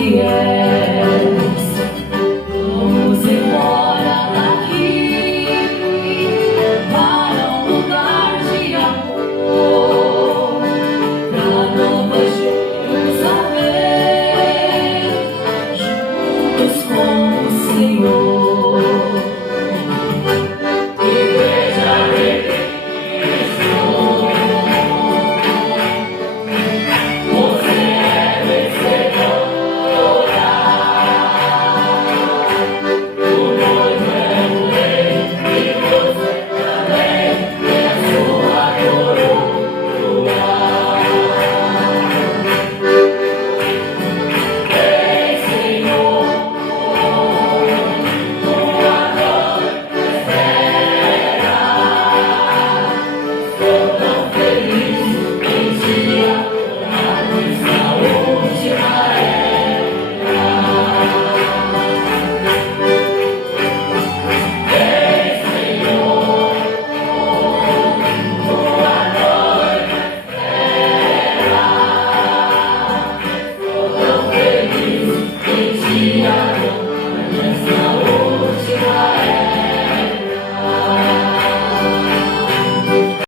fiéis. Vamos embora daqui para um lugar de amor, pra Nova Jerusalém, juntos com o Senhor. Igreja de Cristo, você é vencedora. O noivo é o rei e você também tem a sua coroa. Vem, Senhor, tua glória espera.